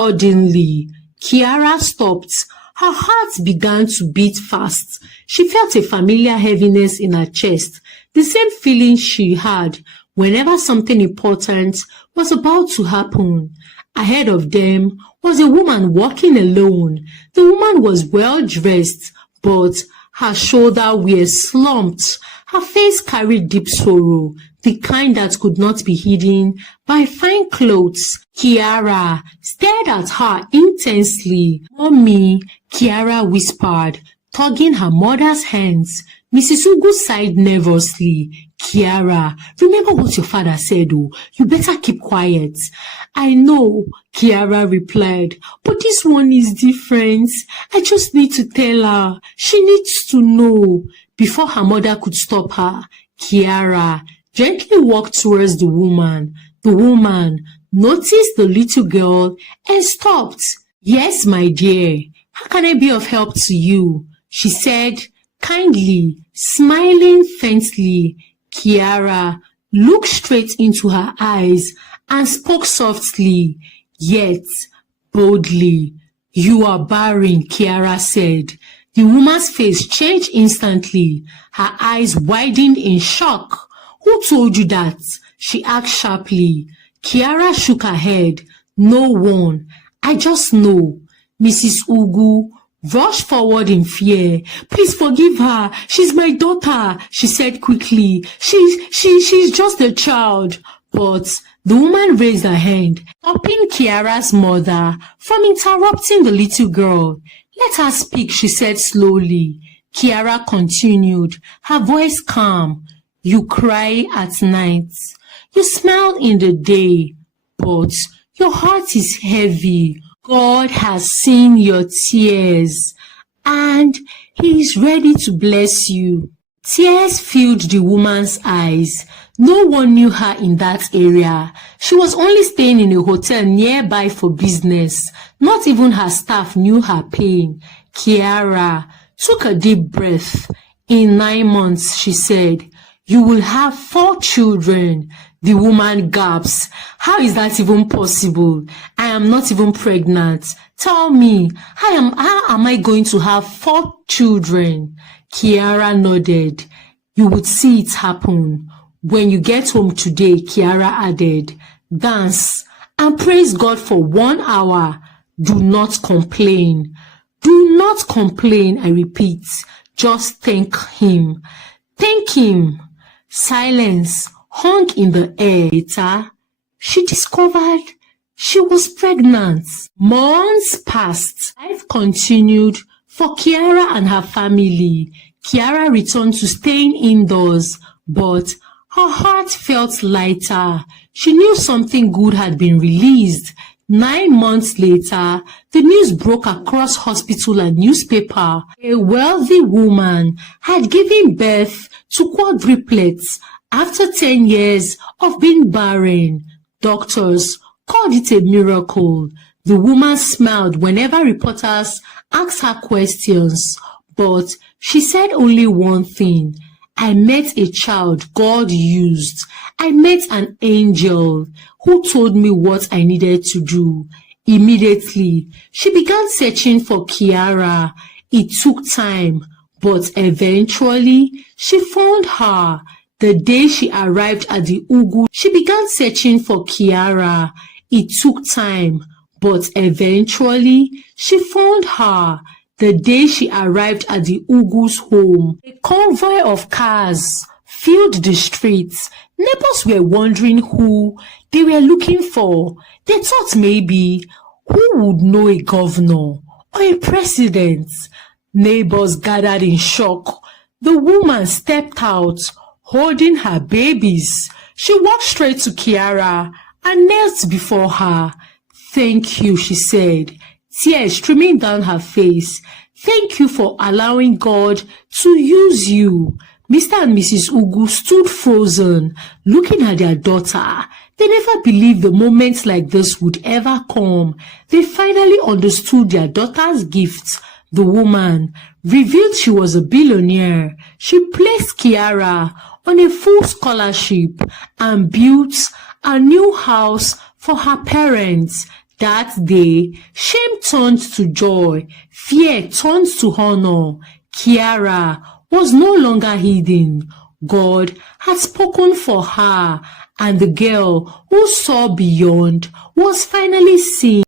Suddenly, Kiara stopped. Her heart began to beat fast. She felt a familiar heaviness in her chest, the same feeling she had whenever something important was about to happen. Ahead of them was a woman walking alone. The woman was well dressed, but her shoulders were slumped. Her face carried deep sorrow, the kind that could not be hidden by fine clothes. Kiara stared at her intensely. "Mommy," Kiara whispered, tugging her mother's hands. Mrs. Ugu sighed nervously. "Kiara, remember what your father said, oh. You better keep quiet." "I know," Kiara replied, "but this one is different. I just need to tell her. She needs to know." Before her mother could stop her, Kiara gently walked towards the woman. The woman noticed the little girl and stopped. "Yes, my dear. How can I be of help to you?" she said kindly, smiling faintly. Kiara looked straight into her eyes and spoke softly, yet boldly. "You are Barren," Kiara said. The woman's face changed instantly. Her eyes widened in shock. "Who told you that?" she asked sharply. Kiara shook her head. "No one. I just know." Mrs. Ugu rushed forward in fear. "Please forgive her. She's my daughter," she said quickly. She's just a child." But the woman raised her hand, stopping Kiara's mother from interrupting the little girl. "Let her speak," she said slowly. Kiara continued, her voice calm. "You cry at night. You smile in the day, but your heart is heavy. God has seen your tears, and He is ready to bless you." Tears filled the woman's eyes. No one knew her in that area. She was only staying in a hotel nearby for business. Not even her staff knew her pain. Kiara took a deep breath. "In 9 months," she said, "you will have 4 children. The woman gasped. "How is that even possible? I am not even pregnant. Tell me, how am I going to have 4 children? Kiara nodded. "You would see it happen. When you get home today," Kiara added, "dance and praise God for 1 hour. Do not complain. Do not complain, I repeat. Just thank Him. Thank Him." Silence hung in the air. Later, she discovered she was pregnant. Months passed. Life continued for Kiara and her family. Kiara returned to staying indoors, but her heart felt lighter. She knew something good had been released. 9 months later, the news broke across hospital and newspaper. A wealthy woman had given birth to quadruplets after 10 years of being barren. Doctors called it a miracle. The woman smiled whenever reporters asked her questions, but she said only one thing: "I met a child God used. I met an angel who told me what I needed to do." Immediately, she began searching for Kiara. It took time, but eventually, she found her. The day she arrived at the Ugu, she began searching for Kiara. It took time, but eventually, she found her. The day she arrived at the Ugu's home, a convoy of cars filled the streets. Neighbors were wondering who they were looking for. They thought maybe, who would know a governor or a president? Neighbors gathered in shock. The woman stepped out, holding her babies. She walked straight to Kiara and knelt before her. "Thank you," she said, tears streaming down her face. "Thank you for allowing God to use you." Mr. and Mrs. Ugu stood frozen, looking at their daughter. They never believed the moments like this would ever come. They finally understood their daughter's gift. The woman revealed she was a billionaire. She placed Kiara on a full scholarship and built a new house for her parents. That day, shame turned to joy, fear turned to honor. Kiara was no longer hidden. God had spoken for her, and the girl who saw beyond was finally seen.